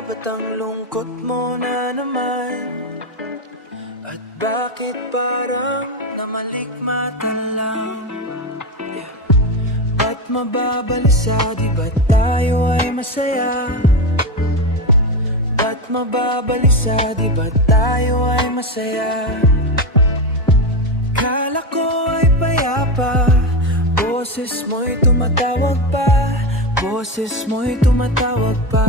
ba't ang lungkot mo na naman? At bakit parang namalikmata lang? Yeah. Ba't mababalisa, di ba't tayo ay masaya? Ba't mababalisa, di ba't tayo ay masaya? Kala ko ay payapa, boses mo'y tumatawag pa, boses mo'y tumatawag pa.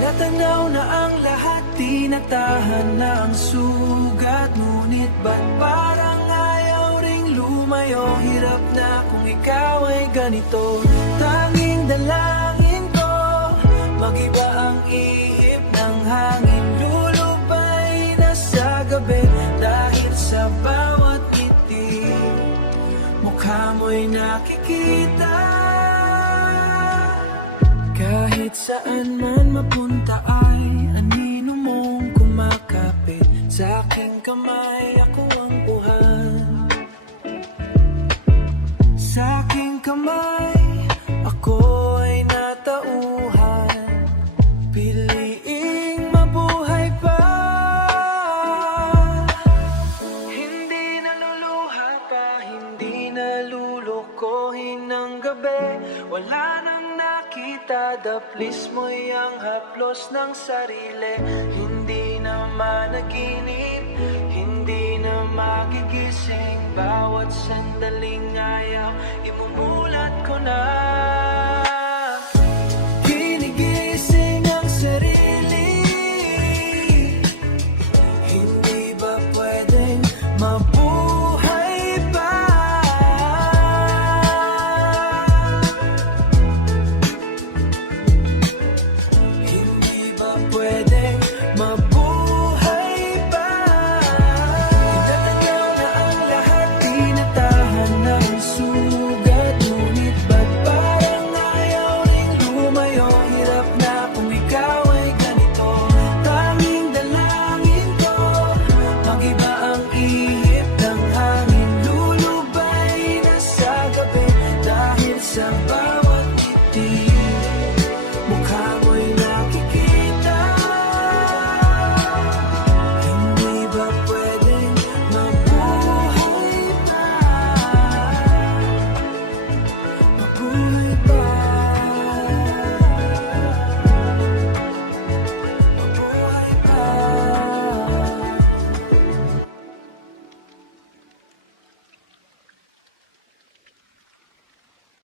Tinatanaw na ang lahat, tinatahan na ang sugat. Ngunit ba't parang ayaw ring lumayo? Hirap na kung ikaw ay ganito. Tanging dalangin ko, mag-iba ang ihip ng hangin. Lulupay na sa gabi dahil sa bawat ngiti, mukha mo'y nakikita. Kahit saan man mapunta ay anino mong kumakapit sa aking kamay, ako ang buhay. Sa aking kamay, ako ay natauhan. Piliing mabuhay pa. Hindi naluluha pa, hindi nalulukohin ng gabi. Wala nang nakita, daplis mo'y ang haplos ng sarili. Hindi na managinip, hindi na magigising. Bawat sandaling ayaw, imumulat ko na.